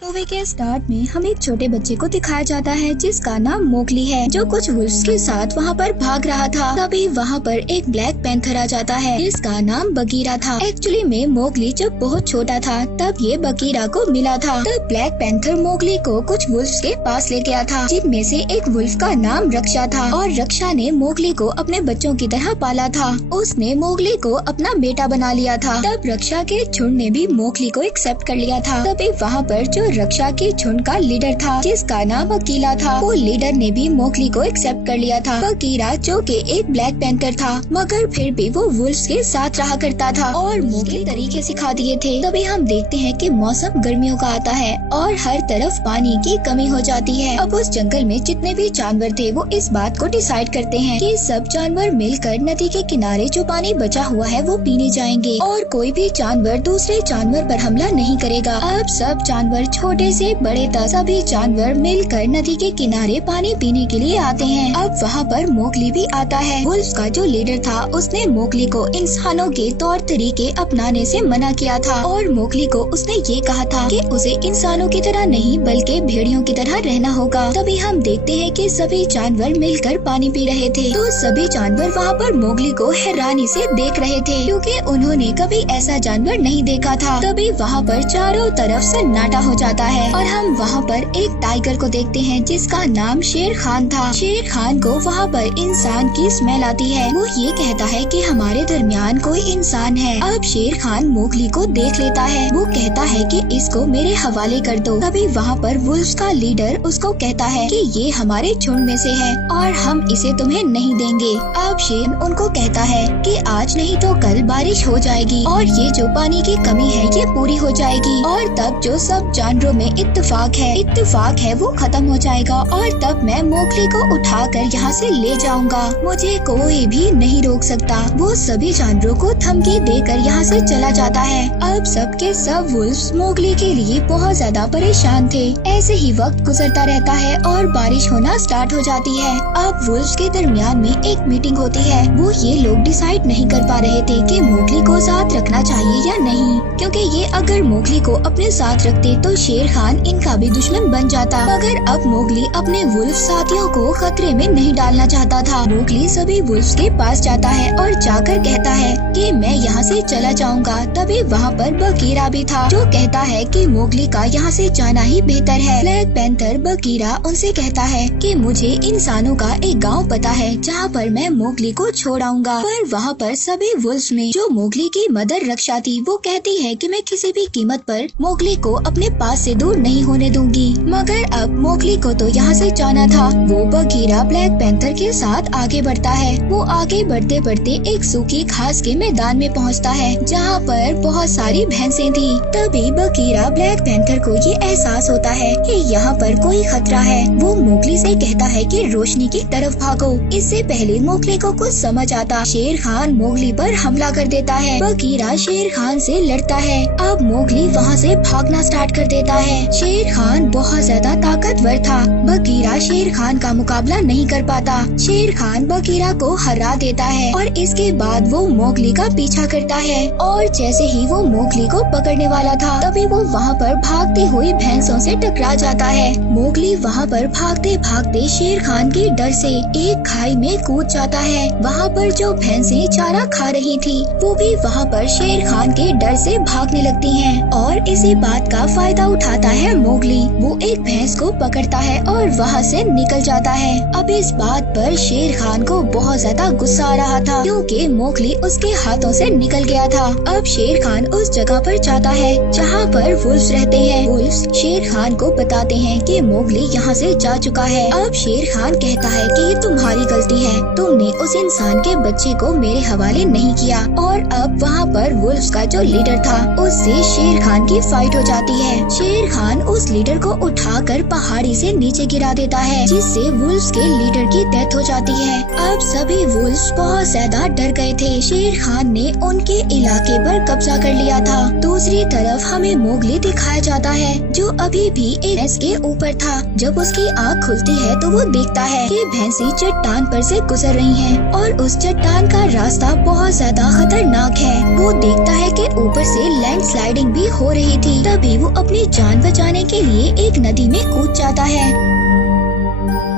Movie के start में हमें एक छोटे बच्चे को दिखाया जाता है जिसका नाम मोगली है, जो कुछ वुल्फ्स के साथ वहाँ पर भाग रहा था। तभी वहाँ पर एक ब्लैक पैंथर आ जाता है जिसका नाम बगीरा था। एक्चुअली में मोगली जब बहुत छोटा था तब ये बगीरा को मिला था। तब ब्लैक पैंथर मोगली को कुछ वुल्फ्स के पास ले गया था, जिनमें से एक वुल्फ का नाम रक्षा था और रक्षा ने मोगली को अपने बच्चों की तरह पाला था। उसने मोगली को अपना बेटा बना लिया था। तब रक्षा के झुंड ने भी मोगली को एक्सेप्ट कर लिया था। तभी वहाँ पर जो रक्षा के झुंड का लीडर था जिसका नाम बकीला था, वो लीडर ने भी मोगली को एक्सेप्ट कर लिया था। बकीरा जो कि एक ब्लैक पैंथर था, मगर फिर भी वो वुल्फ्स के साथ रहा करता था और मोगली तरीके सिखा दिए थे। तभी हम देखते हैं कि मौसम गर्मियों का आता है और हर तरफ पानी की कमी हो जाती है। अब उस जंगल में जितने भी जानवर थे वो इस बात को डिसाइड करते हैं कि सब जानवर मिलकर नदी के किनारे जो पानी बचा हुआ है वो पीने जाएंगे और कोई भी जानवर दूसरे जानवर पर हमला नहीं करेगा। अब सब जानवर छोटे से बड़े तक सभी जानवर मिलकर नदी के किनारे पानी पीने के लिए आते हैं। अब वहाँ पर मोगली भी आता है। वुल्फ का जो लीडर था उसने मोगली को इंसानों के तौर तरीके अपनाने से मना किया था और मोगली को उसने ये कहा था कि उसे इंसानों की तरह नहीं बल्कि भेड़ियों की तरह रहना होगा। तभी हम देखते हैं कि सभी जानवर मिलकर पानी पी रहे थे, तो सभी जानवर वहाँ पर मोगली को हैरानी से देख रहे थे क्योंकि उन्होंने कभी ऐसा जानवर नहीं देखा था। तभी वहाँ पर चारों तरफ सन्नाटा हो जाता है और हम वहाँ पर एक टाइगर को देखते हैं जिसका नाम शेर खान था। शेर खान को वहाँ पर इंसान की स्मेल आती है। वो ये कहता है कि हमारे दरमियान कोई इंसान है। अब शेर खान मोगली को देख लेता है। वो कहता है कि इसको मेरे हवाले कर दो। तभी वहाँ पर वुल्फ्स का लीडर उसको कहता है कि ये हमारे झुंड में से है और हम इसे तुम्हें नहीं देंगे। अब शेर उनको कहता है कि आज नहीं तो कल बारिश हो जाएगी और ये जो पानी की कमी है ये पूरी हो जाएगी और तब जो सब जानवरों में इत्तेफाक है वो खत्म हो जाएगा और तब मैं मोगली को उठाकर यहाँ से ले जाऊंगा। मुझे कोई भी नहीं रोक सकता। वो सभी जानवरों को धमकी देकर यहाँ से चला जाता है। अब सबके सब वुल्फ्स मोगली के लिए बहुत ज्यादा परेशान थे। ऐसे ही वक्त गुजरता रहता है और बारिश होना स्टार्ट हो जाती है। अब वुल्फ्स के दरमियान में एक मीटिंग होती है। वो ये लोग डिसाइड नहीं कर पा रहे थे कि मोगली को साथ रखना चाहिए या नहीं, क्योंकि ये अगर मोगली को अपने साथ रखते तो शेर खान इनका भी दुश्मन बन जाता। मगर अब मोगली अपने वुल्फ साथियों को खतरे में नहीं डालना चाहता था। मोगली सभी वुल्फ्स के पास जाता है और जाकर कहता है कि मैं यहाँ से चला जाऊंगा। तभी वहाँ पर बगीरा भी था जो कहता है कि मोगली का यहाँ से जाना ही बेहतर है। ब्लैक पैंथर बगीरा उनसे कहता है कि मुझे इंसानों का एक गांव पता है जहाँ पर मैं मोगली को छोड़ आऊंगा। पर वहाँ पर सभी वुल्फ्स में जो मोगली की मदर रक्षा थी वो कहती है कि मैं किसी भी कीमत पर मोगली को अपने पास से दूर नहीं होने दूंगी। मगर अब मोगली को तो यहाँ से जाना था। वो बगीरा ब्लैक पैंथर के साथ आगे बढ़ता है। वो आगे बढ़ते बढ़ते एक सूखी घास के मैदान में पहुँचता है जहाँ पर बहुत सारी भैंसें थी। तभी बगीरा ब्लैक पैंथर को ये एहसास होता है कि यहाँ पर कोई खतरा है। वो मोगली से कहता है कि रोशनी की तरफ भागो। इससे पहले मोगली को कुछ समझ आता, शेर खान मोगली पर हमला कर देता है। बगीरा शेर खान से लड़ता है। अब मोगली वहाँ से भागना स्टार्ट कर देता है। शेर खान बहुत ज्यादा ताकतवर था। बगीरा शेर खान का मुकाबला नहीं कर पाता। शेर खान बगीरा को हरा देता है और इसके बाद वो मोगली का पीछा करता है और जैसे ही वो मोगली को पकड़ने वाला था तभी वो वहाँ पर भागती हुई भैंसों से टकरा जाता है। मोगली वहाँ पर भागते भागते शेर खान के डर से एक खाई में कूद जाता है। वहाँ पर जो भैंसें चारा खा रही थी वो भी वहाँ पर शेर खान के डर से भागने लगती हैं और इसी बात का फायदा उठाता है मोगली। वो एक भैंस को पकड़ता है और वहाँ से निकल जाता है। अब इस बात पर शेर खान को बहुत ज्यादा गुस्सा आ रहा था क्योंकि मोगली उसके हाथों से निकल गया था। अब शेर खान उस जगह पर जाता है जहाँ पर वुल्फ्स रहते हैं। वुल्फ्स शेर खान को बताते हैं कि मोगली यहाँ से जा चुका है। अब शेर खान कहता है कि ये तुम्हारी गलती है, तुमने उस इंसान के बच्चे को मेरे हवाले नहीं किया। और अब वहाँ पर वुल्फ्स का जो लीडर था उससे शेर खान की फाइट हो जाती है। शेर खान उस लीडर को उठाकर पहाड़ी से नीचे गिरा देता है जिससे वुल्फ्स के लीडर की डेथ हो जाती है। अब सभी वुल्फ्स बहुत ज्यादा डर गए थे। शेर खान ने उनके इलाके पर कब्जा कर लिया था। दूसरी तरफ हमें मोगली दिखाया जाता है जो अभी भी एक भैंस के ऊपर था। जब उसकी आँख खुलती है तो वो देखता है कि भैंसी चट्टान पर से गुजर रही हैं और उस चट्टान का रास्ता बहुत ज्यादा खतरनाक है। वो देखता है कि ऊपर से से लैंडस्लाइडिंग भी हो रही थी। तभी वो अपनी जान बचाने के लिए एक नदी में कूद जाता है।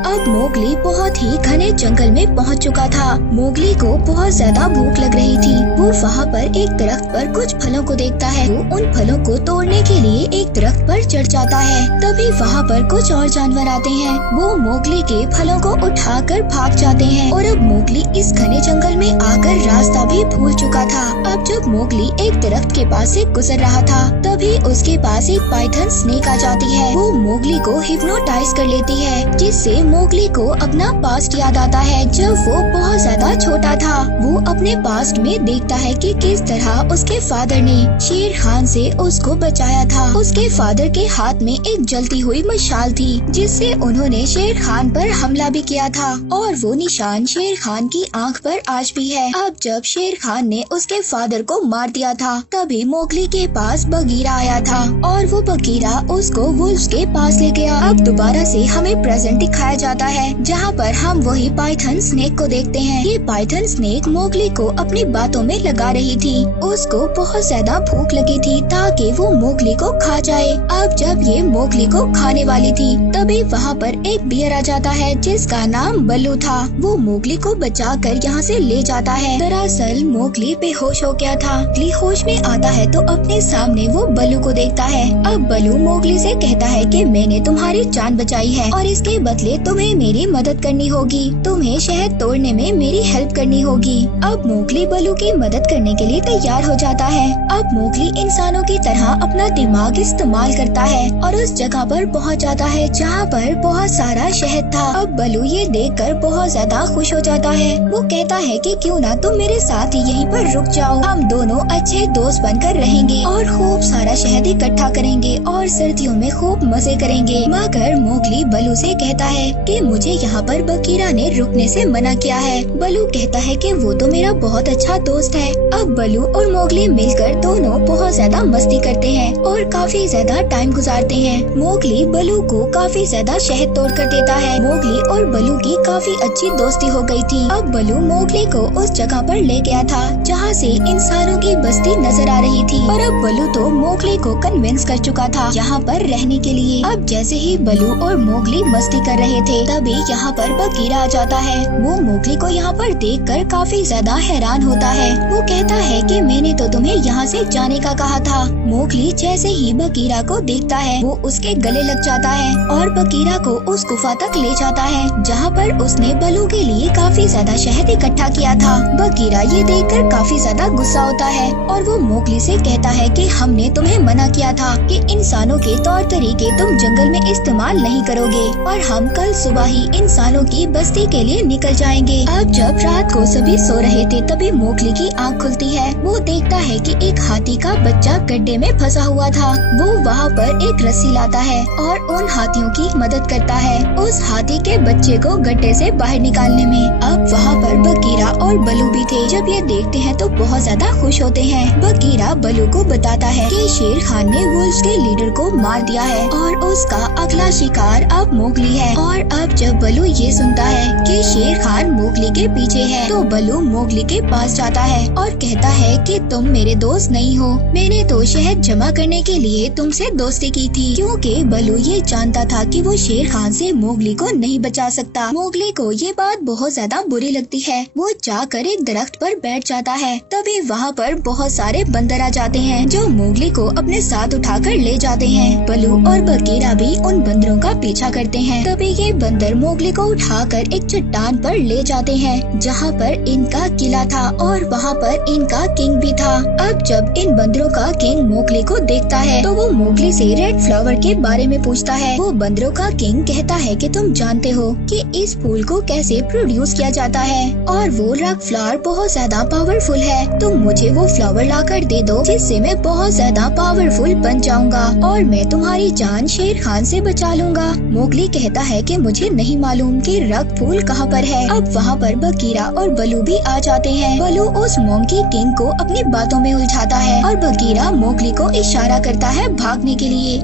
अब मोगली बहुत ही घने जंगल में पहुंच चुका था। मोगली को बहुत ज्यादा भूख लग रही थी। वो वहाँ पर एक दरख्त पर कुछ फलों को देखता है। वो उन फलों को तोड़ने के लिए एक दरख्त पर चढ़ जाता है। तभी वहाँ पर कुछ और जानवर आते हैं। वो मोगली के फलों को उठाकर भाग जाते हैं और अब मोगली इस घने जंगल में आकर रास्ता भी भूल चुका था। अब जब मोगली एक दरख्त के पास से गुजर रहा था, तभी उसके पास एक पाइथन स्नेक आ जाती है। वो मोगली को हिप्नोटाइज कर लेती है, जिससे मोगली को अपना पास्ट याद आता है जब वो बहुत ज्यादा छोटा था। वो अपने पास्ट में देखता है कि किस तरह उसके फादर ने शेर खान से उसको बचाया था। उसके फादर के हाथ में एक जलती हुई मशाल थी, जिससे उन्होंने शेर खान पर हमला भी किया था और वो निशान शेर खान की आंख पर आज भी है। अब जब शेर खान ने उसके फादर को मार दिया था, तभी मोगली के पास बगीरा आया था और वो बगीरा उसको वुल्फ के पास ले गया। अब दोबारा से हमें प्रेजेंट दिखाया जाता है, जहाँ पर हम वही पाइथन स्नेक को देखते हैं। ये पाइथन स्नेक मोगली को अपनी बातों में लगा रही थी। उसको बहुत ज्यादा भूख लगी थी ताकि वो मोगली को खा जाए। अब जब ये मोगली को खाने वाली थी, तभी वहाँ पर एक बियर आ जाता है जिसका नाम बल्लू था। वो मोगली को बचाकर यहाँ से ले जाता है। दरअसल मोगली बेहोश हो गया था। मोगली होश में आता है तो अपने सामने वो बल्लू को देखता है। अब बल्लू मोगली से कहता है कि मैंने तुम्हारी जान बचाई है और इसके बदले तुम्हें मेरी मदद करनी होगी। तुम्हें शहद तोड़ने में मेरी हेल्प करनी होगी। अब मोगली बल्लू की मदद करने के लिए तैयार हो जाता है। अब मोगली इंसानों की तरह अपना दिमाग इस्तेमाल करता है और उस जगह पर पहुंच जाता है जहाँ पर बहुत सारा शहद था। अब बल्लू ये देखकर बहुत ज्यादा खुश हो जाता है। वो कहता है कि क्यों ना तुम मेरे साथ यहीं पर रुक जाओ। हम दोनों अच्छे दोस्त बनकर रहेंगे और खूब सारा शहद इकट्ठा करेंगे और सर्दियों में खूब मजे करेंगे। मगर मोगली बल्लू से कहता है कि मुझे यहाँ पर बगीरा ने रुकने से मना किया है। बल्लू कहता है कि वो तो मेरा बहुत अच्छा दोस्त है। अब बल्लू और मोगली मिलकर दोनों बहुत ज्यादा मस्ती करते हैं और काफी ज्यादा टाइम गुजारते हैं। मोगली बल्लू को काफी ज्यादा शहद तोड़ कर देता है। मोगली और बल्लू की काफी अच्छी दोस्ती हो गई थी। अब बल्लू मोगली को उस जगह पर ले गया था जहाँ से इंसानों की बस्ती नजर आ रही थी और अब बल्लू तो मोगली को कन्विंस कर चुका था यहाँ पर रहने के लिए। अब जैसे ही बल्लू और मोगली मस्ती कर रहे थे, तभी यहाँ पर बगीरा आ जाता है। वो मोगली को यहाँ पर देखकर काफी ज्यादा हैरान होता है। वो कहता है कि मैंने तो तुम्हें यहाँ से जाने का कहा था। मोगली जैसे ही बगीरा को देखता है, वो उसके गले लग जाता है और बगीरा को उस गुफा तक ले जाता है जहाँ पर उसने बल्लू के लिए काफी ज्यादा शहद इकट्ठा किया था। बगीरा ये देखकर काफी ज्यादा गुस्सा होता है और वो मोगली से कहता है कि हमने तुम्हें मना किया था कि इंसानों के तौर तरीके तुम जंगल में इस्तेमाल नहीं करोगे और हम कल सुबह ही इंसानों की बस्ती के लिए निकल जाएंगे। अब जब रात को सभी सो रहे थे, तभी मोगली की आँख खुलती है। वो देखता है कि एक हाथी का बच्चा गड्ढे में फंसा हुआ था। वो वहाँ पर एक रस्सी लाता है और उन हाथियों की मदद करता है उस हाथी के बच्चे को गड्ढे से बाहर निकालने में। अब वहाँ पर बगीरा और बल्लू भी थे। जब ये देखते हैं तो बहुत ज्यादा खुश होते हैं। बगीरा बल्लू को बताता है कि शेर खान ने वुल्फ के लीडर को मार दिया है और उसका अगला शिकार अब मोगली है। और अब जब बल्लू ये सुनता है कि शेर खान मोगली के पीछे है, तो बल्लू मोगली के पास जाता है और कहता है कि तुम मेरे दोस्त नहीं हो। मैंने तो शहद जमा करने के लिए तुमसे दोस्ती की थी, क्योंकि बल्लू ये जानता था कि वो शेर खान से मोगली को नहीं बचा सकता। मोगली को ये बात बहुत ज्यादा बुरी लगती है। वो जाकर एक दरख्त पर बैठ जाता है। तभी वहाँ पर बहुत सारे बंदर आ जाते हैं जो मोगली को अपने साथ उठाकर ले जाते हैं। बल्लू और बगीरा भी उन बंदरों का पीछा करते हैं। तभी ये बंदर मोगली को उठाकर एक चट्टान पर ले जाते हैं जहाँ पर इनका किला था और वहाँ पर इनका किंग भी था। अब जब इन बंदरों का किंग मोगली को देखता है, तो वो मोगली से रेड फ्लावर के बारे में पूछता है। वो बंदरों का किंग कहता है कि तुम जानते हो कि इस फूल को कैसे प्रोड्यूस किया जाता है और वो रॉक फ्लावर बहुत ज्यादा पावरफुल है। तुम मुझे वो फ्लावर लाकर दे दो, जिससे मैं बहुत ज्यादा पावरफुल बन जाऊंगा और मैं तुम्हारी जान शेर खान से बचा लूंगा। मोगली कहता है कि मुझे नहीं मालूम कि रॉक फूल कहाँ पर है। अब वहाँ पर बगीरा और बल्लू भी आ जाते हैं। बल्लू उस मोंकी किंग को अपनी बातों में उलझाता है और बगीरा मोगली को इशारा करता है भागने के लिए।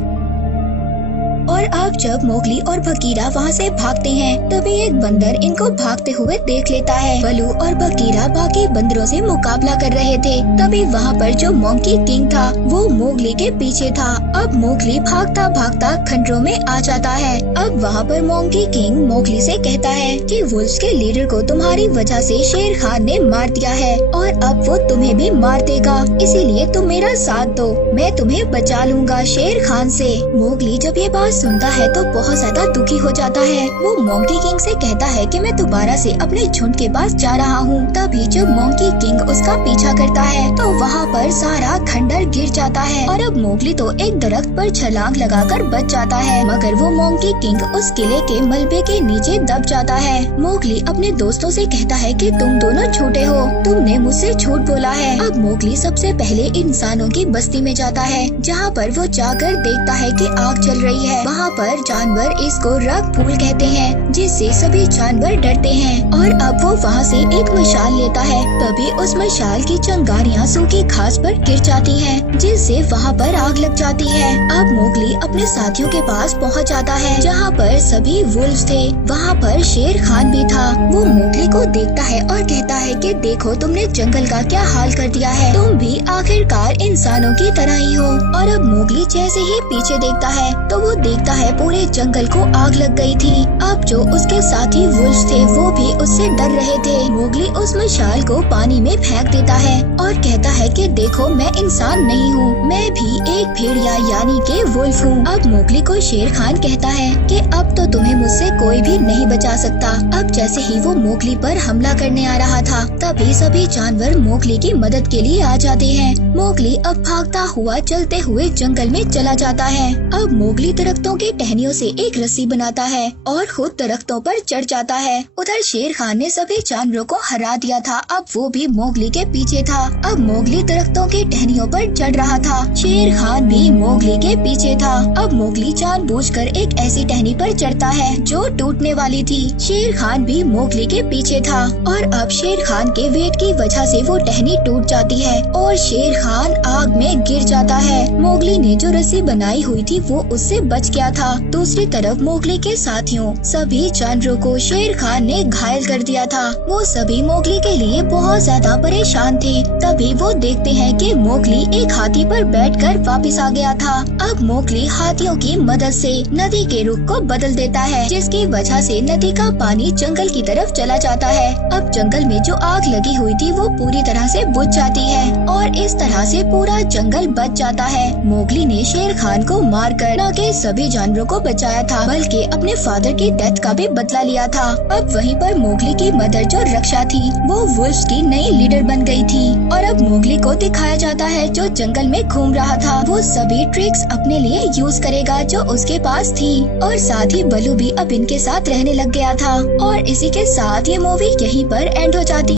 और अब जब मोगली और बगीरा वहाँ से भागते हैं तभी एक बंदर इनको भागते हुए देख लेता है। बलू और बगीरा बाकी बंदरों से मुकाबला कर रहे थे। तभी वहाँ पर जो मंकी किंग था वो मोगली के पीछे था। अब मोगली भागता भागता खंडरों में आ जाता है। अब वहाँ पर मंकी किंग मोगली से कहता है कि वुल्फ्स के लीडर को तुम्हारी वजह से शेर खान ने मार दिया है और अब वो तुम्हें भी मार देगा, इसीलिए तुम मेरा साथ दो, मैं तुम्हें बचा लूंगा शेर खान से। मोगली जब ये बात सुनता है तो बहुत ज्यादा दुखी हो जाता है। वो मंकी किंग से कहता है कि मैं दोबारा से अपने झुंड के पास जा रहा हूँ। तभी जब मंकी किंग उसका पीछा करता है तो वहाँ पर सारा खंडर गिर जाता है और अब मोगली तो एक दरख्त पर छलांग लगाकर बच जाता है, मगर वो मंकी किंग उस किले के मलबे के नीचे दब जाता है। मोगली अपने दोस्तों से कहता है कि तुम दोनों झूठे हो, तुमने मुझसे झूठ बोला है। अब मोगली सबसे पहले इंसानों की बस्ती में जाता है, जहाँ पर वो जाकर देखता है कि आग चल रही है। वहाँ पर जानवर इसको रग फूल कहते हैं, जिससे सभी जानवर डरते हैं। और अब वो वहाँ से एक मशाल लेता है, तभी उस मशाल की चिंगारियाँ सूखी घास पर गिर जाती हैं, जिससे वहाँ पर आग लग जाती है। अब मोगली अपने साथियों के पास पहुँच जाता है, जहाँ पर सभी वुल्फ्स थे। वहाँ पर शेर खान भी था। वो मोगली को देखता है और कहता है कि देखो तुमने जंगल का क्या हाल कर दिया है, तुम भी आखिरकार इंसानों की तरह ही हो। और अब मोगली जैसे ही पीछे देखता है तो वो देखता है पूरे जंगल को आग लग गई थी। अब जो उसके साथी वुल्फ्स थे वो भी उससे डर रहे थे। मोगली उस मशाल को पानी में फेंक देता है और कहता है कि देखो मैं इंसान नहीं हूँ, मैं भी एक भेड़िया यानी के वुल्फ हूँ। अब मोगली को शेर खान कहता है कि अब तो तुम्हें मुझसे कोई भी नहीं बचा सकता। अब जैसे ही वो मोगली पर हमला करने आ रहा था तभी सभी जानवर मोगली की मदद के लिए आ जाते हैं। मोगली अब भागता हुआ चलते हुए जंगल में चला जाता है। अब मोगली दरख्तों की टहनियों से एक रस्सी बनाता है और खुद दरख्तों पर चढ़ जाता है। उधर शेर खान ने सभी जानवरों को हरा दिया था, अब वो भी मोगली के पीछे था। अब मोगली दरख्तों की टहनियों पर चढ़ रहा था, शेर खान भी मोगली के पीछे था। अब मोगली जानबूझकर एक ऐसी टहनी पर चढ़ता है जो टूटने वाली थी। शेर खान भी मोगली के पीछे था और अब शेर खान के वेट की वजह से वो टहनी टूट जाती है और शेर खान आग में गिर जाता है। मोगली ने जो रस्सी बनाई हुई थी वो उससे बच गया था। दूसरी तरफ मोगली के साथियों सभी जानवरों को शेर खान ने घायल कर दिया था। वो सभी मोगली के लिए बहुत ज्यादा परेशान थे। तभी वो देखते हैं कि मोगली एक हाथी पर बैठकर वापस आ गया था। अब मोगली हाथियों की मदद से नदी के रुख को बदल देता है, जिसकी वजह से नदी का पानी जंगल की तरफ चला जाता है। अब जंगल में जो आग लगी हुई थी वो पूरी तरह से बुझ जाती है और इस तरह से पूरा जंगल बच जाता है। मोगली ने शेर खान को मारकर न के सभी जानवरों को बचाया था बल्कि अपने फादर की डेथ का भी बदला लिया था। अब वहीं पर मोगली की मदर जो रक्षा थी वो वुल्फ्स की नई लीडर बन गई थी और अब मोगली को दिखाया जाता है जो जंगल में घूम रहा था वो सभी ट्रिक्स अपने लिए यूज करेगा जो उसके पास थी और साथ ही बलू भी अब इनके साथ रहने लग गया था। और इसी के साथ ये मूवी यहीं पर एंड हो जाती